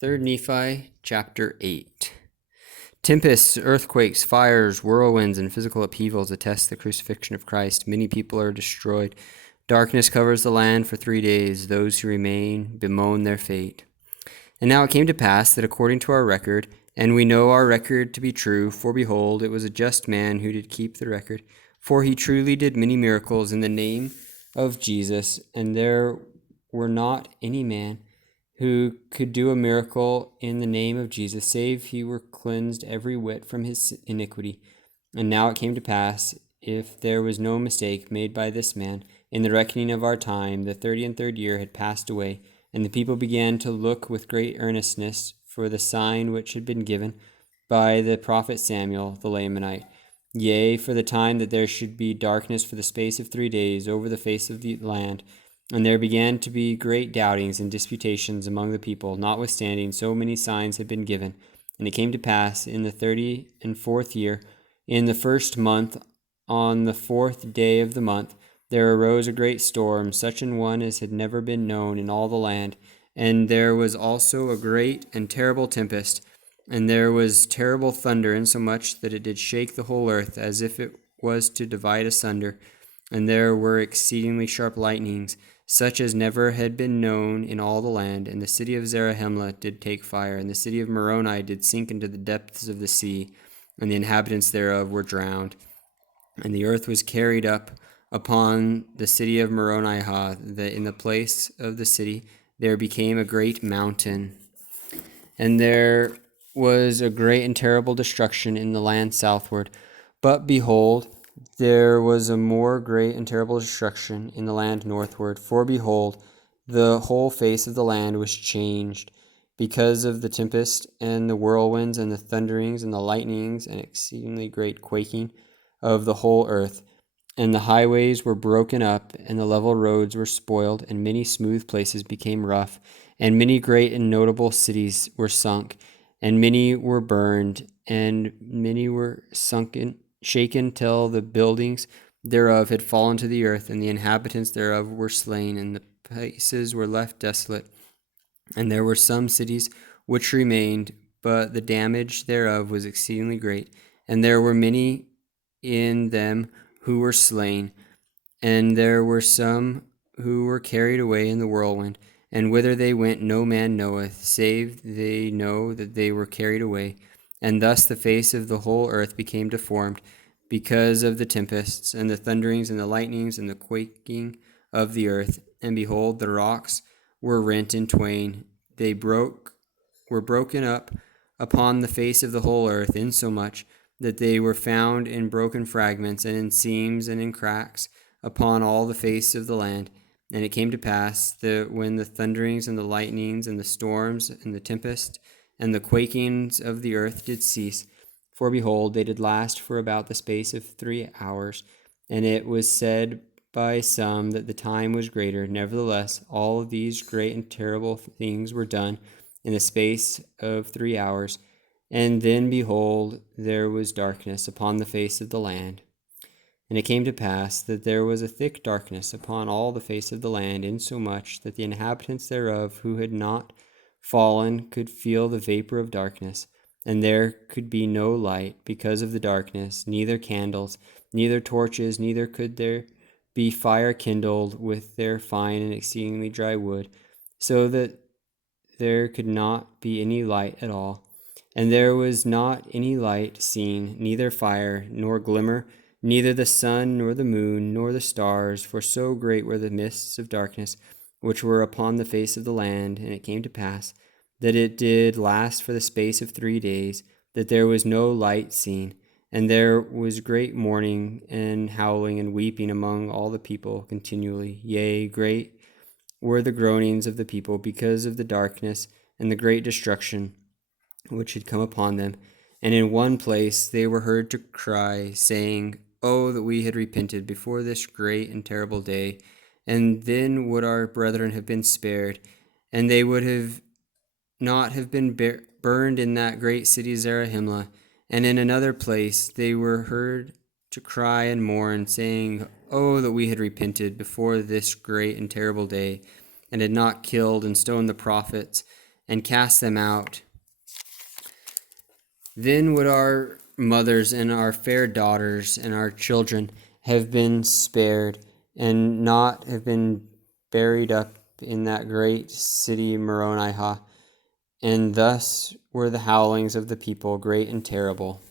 3 Nephi chapter 8. Tempests, earthquakes, fires, whirlwinds, and physical upheavals attest the crucifixion of Christ. Many people are destroyed. Darkness covers the land for 3 days. Those who remain bemoan their fate. And now it came to pass that according to our record, and we know our record to be true, for behold, it was a just man who did keep the record. For he truly did many miracles in the name of Jesus, and there were not any man who could do a miracle in the name of Jesus, save he were cleansed every whit from his iniquity. And now it came to pass, if there was no mistake made by this man, in the reckoning of our time, the 33rd year had passed away, and the people began to look with great earnestness for the sign which had been given by the prophet Samuel the Lamanite. Yea, for the time that there should be darkness for the space of 3 days over the face of the land. And there began to be great doubtings and disputations among the people, notwithstanding so many signs had been given. And it came to pass in the 34th year, in the first month, on the 4th day of the month, there arose a great storm, such an one as had never been known in all the land. And there was also a great and terrible tempest, and there was terrible thunder, insomuch that it did shake the whole earth, as if it was to divide asunder. And there were exceedingly sharp lightnings, such as never had been known in all the land. And the city of Zarahemla did take fire, and the city of Moroni did sink into the depths of the sea, and the inhabitants thereof were drowned. And the earth was carried up upon the city of Moroni, that in the place of the city there became a great mountain. And there was a great and terrible destruction in the land southward. But behold, there was a more great and terrible destruction in the land northward. For behold, the whole face of the land was changed, because of the tempest and the whirlwinds and the thunderings and the lightnings and exceedingly great quaking of the whole earth. And the highways were broken up, and the level roads were spoiled, and many smooth places became rough, and many great and notable cities were sunk, and many were burned, and many were shaken till the buildings thereof had fallen to the earth, and the inhabitants thereof were slain, and the places were left desolate. And there were some cities which remained, but the damage thereof was exceedingly great, and there were many in them who were slain, and there were some who were carried away in the whirlwind, and whither they went no man knoweth, save they know that they were carried away. And thus the face of the whole earth became deformed, because of the tempests, and the thunderings, and the lightnings, and the quaking of the earth. And behold, the rocks were rent in twain, they were broken up upon the face of the whole earth, insomuch that they were found in broken fragments, and in seams, and in cracks, upon all the face of the land. And it came to pass that when the thunderings, and the lightnings, and the storms, and the tempest, and the quakings of the earth did cease, for behold, they did last for about the space of 3 hours. And it was said by some that the time was greater. Nevertheless, all of these great and terrible things were done in the space of 3 hours. And then, behold, there was darkness upon the face of the land. And it came to pass that there was a thick darkness upon all the face of the land, insomuch that the inhabitants thereof who had not fallen could feel the vapor of darkness. And there could be no light because of the darkness, neither candles, neither torches, neither could there be fire kindled with their fine and exceedingly dry wood, so that there could not be any light at all. And there was not any light seen, neither fire, nor glimmer, neither the sun, nor the moon, nor the stars, for so great were the mists of darkness which were upon the face of the land. And it came to pass that it did last for the space of 3 days, that there was no light seen. And there was great mourning and howling and weeping among all the people continually. Yea, great were the groanings of the people because of the darkness and the great destruction which had come upon them. And in one place they were heard to cry, saying, Oh, that we had repented before this great and terrible day, and then would our brethren have been spared, and they would have not have been burned in that great city Zarahemla. And in another place they were heard to cry and mourn, saying, Oh, that we had repented before this great and terrible day, and had not killed and stoned the prophets, and cast them out. Then would our mothers and our fair daughters and our children have been spared, and not have been buried up in that great city Moronihah. And thus were the howlings of the people great and terrible.